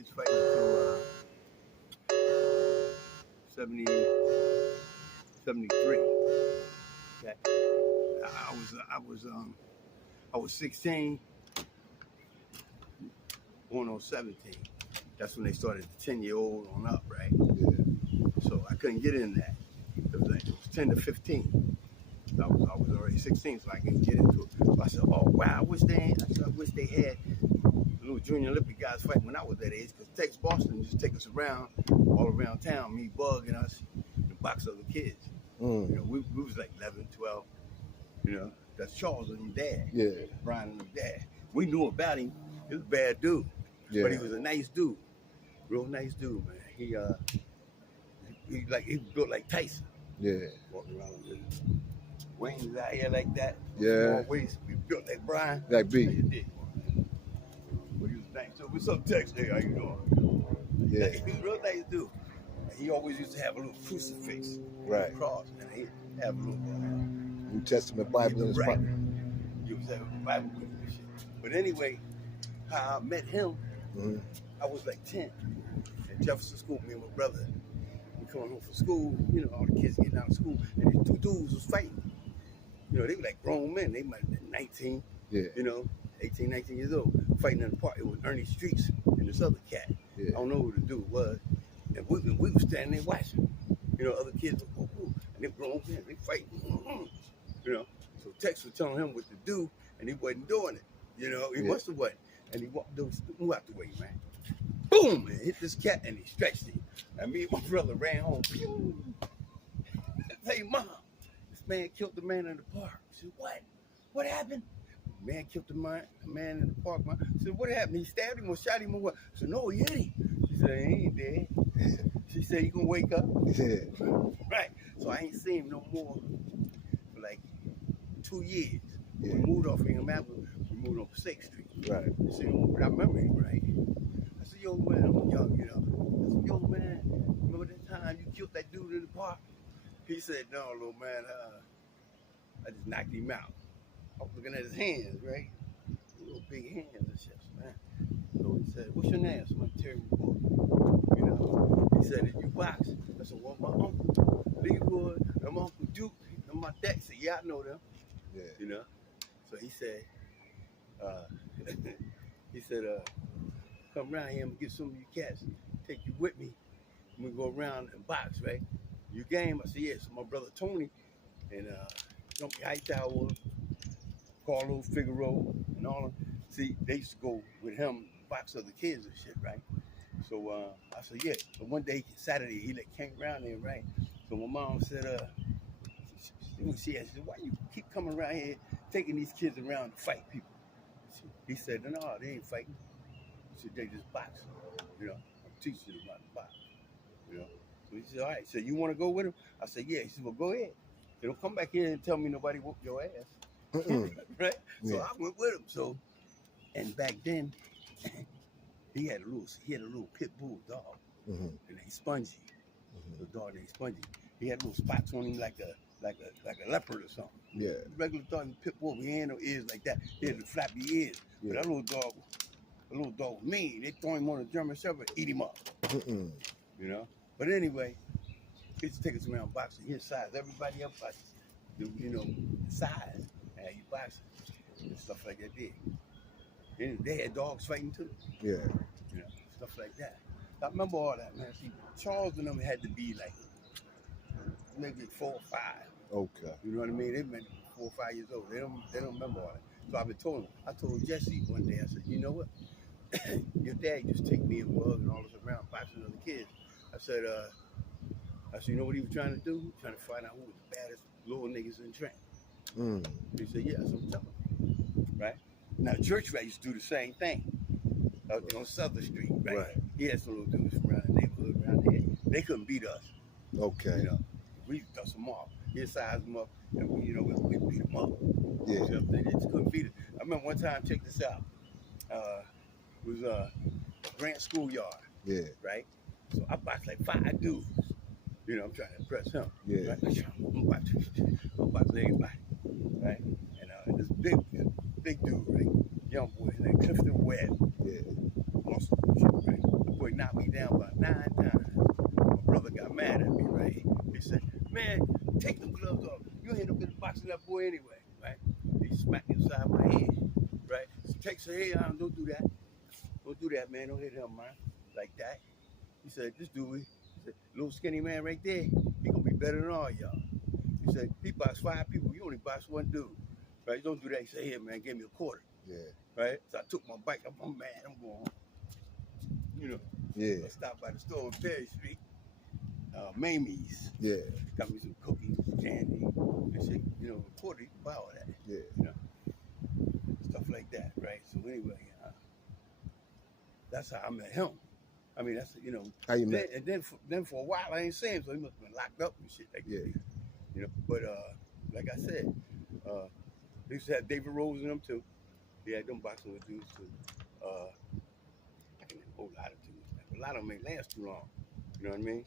kids fighting until 70, 73. Okay. I was 16, going on 17. That's when they started the 10-year-old on up, right? Yeah. So I couldn't get in that. It was 10 to 15. I was already 16, so I couldn't get into it. So I said, oh, wow, I wish they had little junior Olympic guys fighting when I was that age, because Texas Boston used to take us around, all around town, me, Bug, and us, and box other kids. You know, we was like 11, 12, you know. That's Charles and his dad. Yeah. Brian and his dad. We knew about him. He was a bad dude. Yeah. But he was a nice dude. Real nice dude, man. He built like Tyson. Yeah. Walking around with wings out here like that. Yeah. Small waist. We built like Brian. Like B. How you did. But he was nice. So what's up, Tex? Hey, how you doing? Yeah. He was a real nice dude. He always used to have a little crucifix. Right. Cross. And he'd have a little New Testament Bible in his pocket. He was having a Bible with him and shit. But anyway, how I met him, I was like 10. At Jefferson School, me and my brother, we coming home from school, you know, all the kids getting out of school, and these two dudes was fighting. You know, they were like grown men. They might have been 19, Yeah. you know, 18, 19 years old, fighting in the park. It was Ernie Streets and this other cat. Yeah. I don't know who the dude was. And we were standing there watching. You know, other kids were, and they grown men, they fighting. You know, so Tex was telling him what to do, and he wasn't doing it. You know, he must have wasn't. And he moved out the way, man. Boom! And hit this cat, and he stretched him. And me and my brother ran home. Pew! Hey, Mom, this man killed the man in the park. I said, what? What happened? The man killed the man in the park, man. I said, what happened? He stabbed him or shot him or what? I said, no, he hit him. She said, he ain't dead. She said, he gonna wake up. Yeah. Right. So I ain't seen him no more for like 2 years. Yeah. We moved off Ingham Avenue. We moved on 6th Street. Right. See, but I remember him, right? I said, yo, man, I'm young, you know. I said, yo, man, remember that time you killed that dude in the park? He said, no, little man, I just knocked him out. I was looking at his hands, right? Little big hands and shit, man. So he said, what's your name? Somebody Terry Report. You know, he said, did you box? I said, well, my uncle Leroy and my uncle Duke and my dad. He said, yeah, I know them. Yeah. You know? So he said, come around here and get some of you cats, take you with me, and we go around and box, right? You game? I said, yeah. So my brother Tony and Jumpy Hightower, Carlo Figueroa, and all of them, see, they used to go with him, box other kids and shit, right? So I said, yeah. So one day, Saturday, he came around there, right? So my mom said, she asked, why you keep coming around here taking these kids around to fight people? He said, no, they ain't fighting. He said, they just box. You know, I'm teaching them how to box. You know? So he said, all right, so you want to go with him? I said, yeah. He said, well, go ahead. They don't come back here and tell me nobody whooped your ass. Right? So I went with him. So, and back then, he had a little pit bull dog. And they Spongy. The dog named Spongy. He had little spots on him like a leopard or something. Yeah. Regular dog, pit bull, he had no ears like that. He had the flappy ears. Yeah. But that little dog was mean. They throw him on a German Shepherd, eat him up. You know? But anyway, he used to take us around boxing. His size, everybody else boxing. You know, size. And you boxing and stuff like that there. And they had dogs fighting too. Yeah. You know, stuff like that. I remember all that, man. See, Charles and them had to be like maybe 4 or 5. Okay. You know what I mean? They've been 4 or 5 years old. They don't remember all that. So I've been told them. I told Jesse one day, I said, you know what? Your dad used to take me and Bug and all this around boxing other kids. I said, you know what he was trying to do? He was trying to find out who was the baddest little niggas in Trenton. He said, yeah, so I'm telling you. Right? Now, Church Rat used to do the same thing. On Southern Street, right? He had some little dudes from around the neighborhood around there. They couldn't beat us. Okay. You know, we dust them off. He'd size them up, and we beat them up. Yeah. You know, they just couldn't beat it. I remember one time, check this out. It was Grant Schoolyard. Yeah. Right? So I boxed like 5 dudes. You know, I'm trying to impress him. Yeah. Right? I'm boxing everybody. Right? And this big dude, right? Young boy, his name Clifton Webb. Yeah. Muscle, right? I down about 9 times. My brother got mad at me, right? He said, man, take them gloves off. You ain't no good at boxing that boy anyway, right? He smacked me inside my head, right? So takes her head on, don't do that. Don't do that, man. Don't hit him, man. Like that. He said, this dude, he said, little skinny man right there, he gonna be better than all y'all. He said, he boxed 5 people, you only boxed 1 dude. Right? Don't do that. He said, here, man, give me a quarter. Yeah. Right? So I took my bike, I'm mad, I'm going, you know. Yeah. I stopped by the store on Perry Street, Mamie's. Yeah. Got me some cookies, candy, and shit, you know, a quarter, you can buy all that. Yeah. You know, stuff like that, right? So anyway, that's how I met him. I mean, that's, you know. How you met? And then for a while, I ain't seen him, so he must have been locked up and shit. Like Yeah. that, you know, but like I said, they used to have David Rose in them too. He had them boxing with dudes too. I can name a whole lot of dudes. A lot of them ain't last too long. You know what I mean?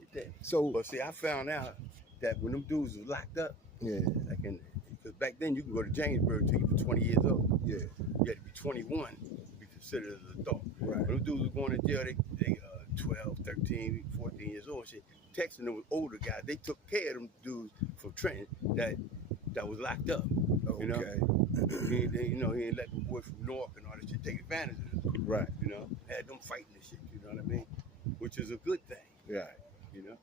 They did. So, But see, I found out that when them dudes was locked up, yeah. Because back then you could go to Jamesburg till you were 20 years old. Yeah. You had to be 21 to be considered an adult. Right. When them dudes was going to jail, they 12, 13, 14 years old. Shit. Texting them with older guys. They took care of them dudes from Trenton that was locked up. You know? Okay. He ain't let them boys from North and all that shit take advantage of them. Right. You know? Had them fighting and shit, you know what I mean? Which is a good thing. Right. You know?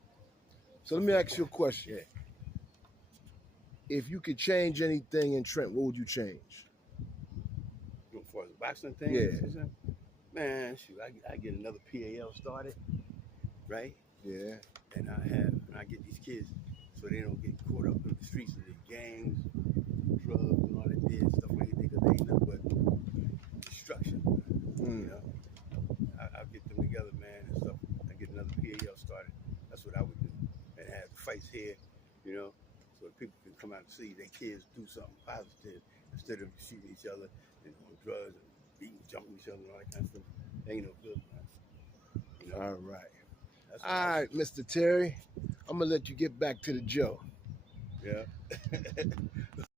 So let me ask you a question. Yeah. If you could change anything in Trent, what would you change? As far as the boxing thing, Yeah. Man, shoot, I get another PAL started, right? Yeah. And I get these kids so they don't get caught up in the streets of the gangs, drugs, and all that dead stuff like that, because they ain't nothing but destruction. You know, I'll get them together, man, and stuff. I get another PAL started. That's what I would do, and have fights here, you know, so that people can come out and see their kids do something positive instead of shooting each other and on drugs and beating, jumping each other and all that kind of stuff. They ain't no good, man. You know? All right. That's All right, Mr. Terry. I'm going to let you get back to the Joe. Yeah.